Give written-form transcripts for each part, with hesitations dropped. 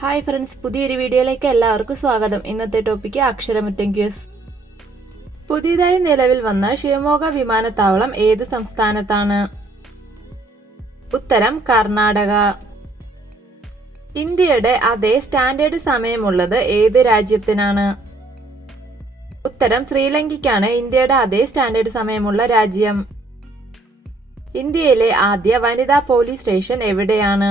Hi friends, പുതിയൊരു വീഡിയോയിലേക്ക് എല്ലാവർക്കും സ്വാഗതം. ഇന്നത്തെ ടോപ്പിക്ക് അക്ഷരമുറ്റം ക്യൂസ്. പുതിയതായി നിലവിൽ വന്ന ഷിമോഗ വിമാനത്താവളം ഏത് സംസ്ഥാനത്താണ്? ഉത്തരം കർണാടക. ഇന്ത്യയുടെ അതേ സ്റ്റാൻഡേർഡ് സമയമുള്ളത് ഏത് രാജ്യത്തിനാണ്? ഉത്തരം ശ്രീലങ്കയ്ക്കാണ് ഇന്ത്യയുടെ അതേ സ്റ്റാൻഡേർഡ് സമയമുള്ള രാജ്യം. ഇന്ത്യയിലെ ആദ്യ വനിതാ പോലീസ് സ്റ്റേഷൻ എവിടെയാണ്?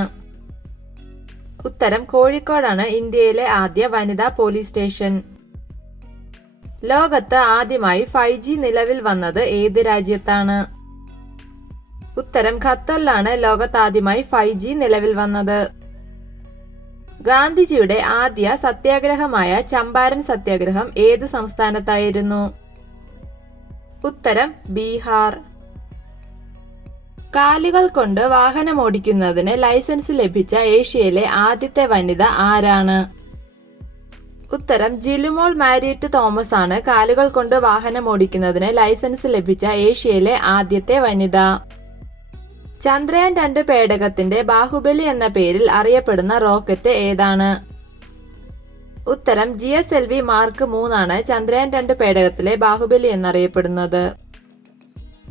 ഉത്തരം കോഴിക്കോടാണ് ഇന്ത്യയിലെ ആദ്യ വനിതാ പോലീസ് സ്റ്റേഷൻ. ലോകത്ത് ആദ്യമായി 5G നിലവിൽ വന്നത് ഏത് രാജ്യത്താണ്? ഉത്തരം ഖത്തറിലാണ് ലോകത്ത് ആദ്യമായി 5G നിലവിൽ വന്നത്. ഗാന്ധിജിയുടെ ആദ്യ സത്യാഗ്രഹമായ ചമ്പാരൻ സത്യാഗ്രഹം ഏത് സംസ്ഥാനത്തായിരുന്നു? ഉത്തരം ബീഹാർ. കാലുകൾ കൊണ്ട് വാഹനമോടിക്കുന്നതിന് ലൈസൻസ് ലഭിച്ച ഏഷ്യയിലെ ആദ്യത്തെ വനിത ആരാണ്? ഉത്തരം ജിലുമോൾ മാരിയറ്റ് തോമസ് ആണ് കാലുകൾ കൊണ്ട് വാഹനമോടിക്കുന്നതിന് ലൈസൻസ് ലഭിച്ച ഏഷ്യയിലെ ആദ്യത്തെ വനിത. ചന്ദ്രയാൻ 2 പേടകത്തിന്റെ ബാഹുബലി എന്ന പേരിൽ അറിയപ്പെടുന്ന റോക്കറ്റ് ഏതാണ്? ഉത്തരം GSLV മാർക്ക് 3 ആണ് ചന്ദ്രയാൻ 2 പേടകത്തിലെ ബാഹുബലി എന്നറിയപ്പെടുന്നത്.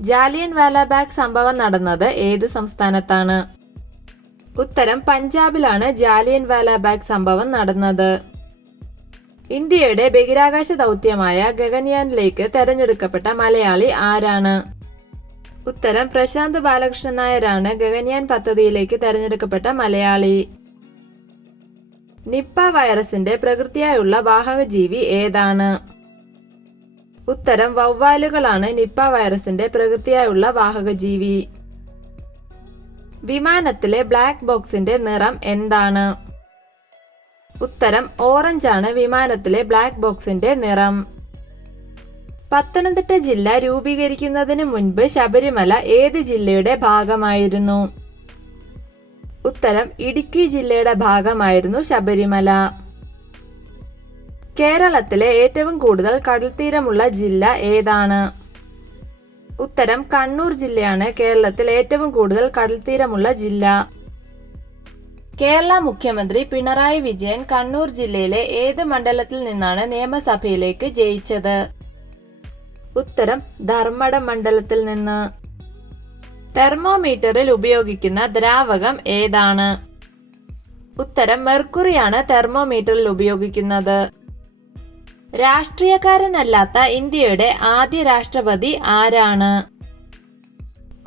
ജാലിയൻ വാലാബാഗ് സംഭവം നടന്നത് ഏത് സംസ്ഥാനത്താണ്? ഉത്തരം പഞ്ചാബിലാണ് ജാലിയൻ വാലാബാഗ് സംഭവം നടന്നത്. ഇന്ത്യയുടെ ബഹിരാകാശ ദൗത്യമായ ഗഗൻയാനിലേക്ക് തെരഞ്ഞെടുക്കപ്പെട്ട മലയാളി ആരാണ്? ഉത്തരം പ്രശാന്ത് ബാലകൃഷ്ണൻ നായരാണ് ഗഗൻയാൻ പദ്ധതിയിലേക്ക് തെരഞ്ഞെടുക്കപ്പെട്ട മലയാളി. നിപ്പ വൈറസിന്റെ പ്രകൃതിയായുള്ള വാഹകജീവി ഏതാണ്? ഉത്തരം വവ്വാലുകളാണ് നിപ്പ വൈറസിന്റെ പ്രകൃതിയായുള്ള വാഹകജീവി. വിമാനത്തിലെ ബ്ലാക്ക് ബോക്സിന്റെ നിറം എന്താണ്? ഉത്തരം ഓറഞ്ച് ആണ് വിമാനത്തിലെ ബ്ലാക്ക് ബോക്സിന്റെ നിറം. പത്തനംതിട്ട ജില്ല രൂപീകരിക്കുന്നതിന് മുൻപ് ശബരിമല ഏത് ജില്ലയുടെ ഭാഗമായിരുന്നു? ഉത്തരം ഇടുക്കി ജില്ലയുടെ ഭാഗമായിരുന്നു ശബരിമല. കേരളത്തിലെ ഏറ്റവും കൂടുതൽ കടൽത്തീരമുള്ള ജില്ല ഏതാണ്? ഉത്തരം കണ്ണൂർ ജില്ലയാണ് കേരളത്തിൽ ഏറ്റവും കൂടുതൽ കടൽത്തീരമുള്ള ജില്ല. കേരള മുഖ്യമന്ത്രി പിണറായി വിജയൻ കണ്ണൂർ ജില്ലയിലെ ഏത് മണ്ഡലത്തിൽ നിന്നാണ് നിയമസഭയിലേക്ക് ജയിച്ചത്? ഉത്തരം ധർമ്മടം മണ്ഡലത്തിൽ നിന്ന്. തെർമോമീറ്ററിൽ ഉപയോഗിക്കുന്ന ദ്രാവകം ഏതാണ്? ഉത്തരം മെർക്കുറിയാണ് തെർമോമീറ്ററിൽ ഉപയോഗിക്കുന്നത്. രാഷ്ട്രീയക്കാരനല്ലാത്ത ഇന്ത്യയുടെ ആദ്യ രാഷ്ട്രപതി ആരാണ്?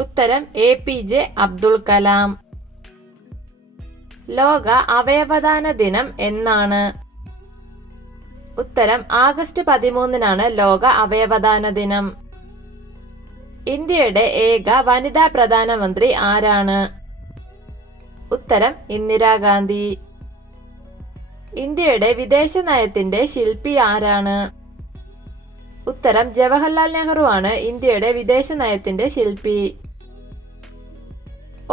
ഉത്തരം APJ അബ്ദുൾ കലാം. ലോക അവയവദാന ദിനം എന്നാണ്? ഉത്തരം ആഗസ്റ്റ് 13-നാണ് ലോക അവയവദാന ദിനം. ഇന്ത്യയുടെ ഏക വനിതാ പ്രധാനമന്ത്രി ആരാണ്? ഉത്തരം ഇന്ദിരാഗാന്ധി. ഇന്ത്യയുടെ വിദേശ നയത്തിന്റെ ശില്പി ആരാണ്? ഉത്തരം ജവഹർലാൽ നെഹ്റു ആണ് ഇന്ത്യയുടെ വിദേശ നയത്തിന്റെ ശില്പി.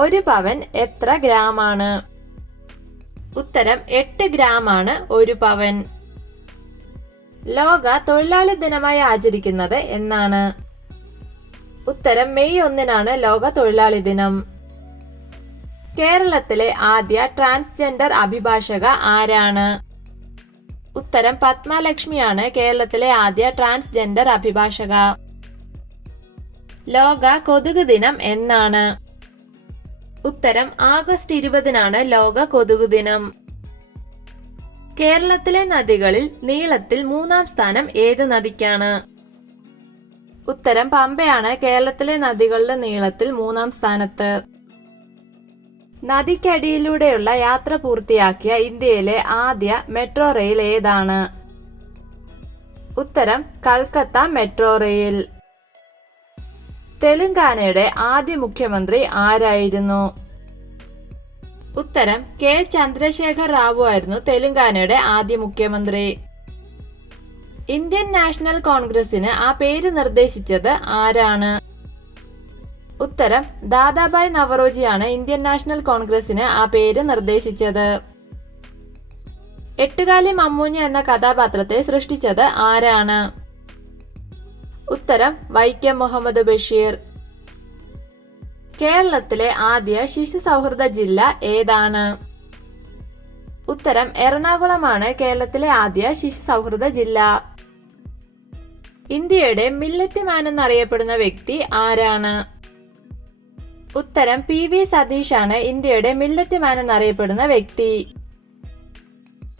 ഒരു പവൻ എത്ര ഗ്രാമാണ്? ഉത്തരം 8 ഗ്രാമാണ് ഒരു പവൻ. ലോക തൊഴിലാളി ദിനമായി ആചരിക്കുന്നത് എന്നാണ്? ഉത്തരം മെയ് 1-നാണ് ലോക തൊഴിലാളി ദിനം. കേരളത്തിലെ ആദ്യ ട്രാൻസ്ജെൻഡർ അഭിഭാഷക ആരാണ്? ഉത്തരം പത്മലക്ഷ്മിയാണ് കേരളത്തിലെ ആദ്യ ട്രാൻസ്ജെൻഡർ അഭിഭാഷക. ലോക കൊതുക് ദിനം എന്നാണ്? ഉത്തരം ആഗസ്റ്റ് 20-നാണ് ലോക കൊതുക് ദിനം. കേരളത്തിലെ നദികളിൽ നീളത്തിൽ 3-ാം സ്ഥാനം ഏത് നദിക്കാണ്? ഉത്തരം പമ്പയാണ് കേരളത്തിലെ നദികളുടെ നീളത്തിൽ 3-ാം സ്ഥാനത്ത്. നദിക്കടിയിലൂടെയുള്ള യാത്ര പൂർത്തിയാക്കിയ ഇന്ത്യയിലെ ആദ്യ മെട്രോ റെയിൽ ഏതാണ്? ഉത്തരം കൽക്കത്ത മെട്രോ റെയിൽ. തെലങ്കാനയുടെ ആദ്യ മുഖ്യമന്ത്രി ആരായിരുന്നു? ഉത്തരം K. ചന്ദ്രശേഖർ റാവു ആയിരുന്നു തെലങ്കാനയുടെ ആദ്യ മുഖ്യമന്ത്രി. ഇന്ത്യൻ നാഷണൽ കോൺഗ്രസിന് ആ പേര് നിർദ്ദേശിച്ചത് ആരാണ്? ഉത്തരം ദാദാഭായ് നവറോജിയാണ് ഇന്ത്യൻ നാഷണൽ കോൺഗ്രസിന് ആ പേര് നിർദ്ദേശിച്ചത്. എട്ടുകാലി മമ്മൂഞ്ഞ എന്ന കഥാപാത്രത്തെ സൃഷ്ടിച്ചത് ആരാണ്? ഉത്തരം വൈക്കം മുഹമ്മദ് ബഷീർ. കേരളത്തിലെ ആദ്യ ശിശു സൗഹൃദ ജില്ല ഏതാണ്? ഉത്തരം എറണാകുളമാണ് കേരളത്തിലെ ആദ്യ ശിശു സൗഹൃദ ജില്ല. ഇന്ത്യയുടെ മില്ലറ്റ് മാൻ എന്നറിയപ്പെടുന്ന വ്യക്തി ആരാണ്? ഉത്തരം PV സതീഷാണ് ഇന്ത്യയുടെ മില്ലറ്റ് മാൻ എന്നറിയപ്പെടുന്ന വ്യക്തി.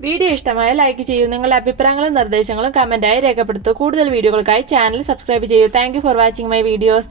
വീഡിയോ ഇഷ്ടമായ ലൈക്ക് ചെയ്യൂ. നിങ്ങളുടെ അഭിപ്രായങ്ങളും നിർദ്ദേശങ്ങളും കമന്റായി രേഖപ്പെടുത്തൂ. കൂടുതൽ വീഡിയോകൾക്കായി ചാനൽ സബ്സ്ക്രൈബ് ചെയ്യൂ. Thank you for watching my videos.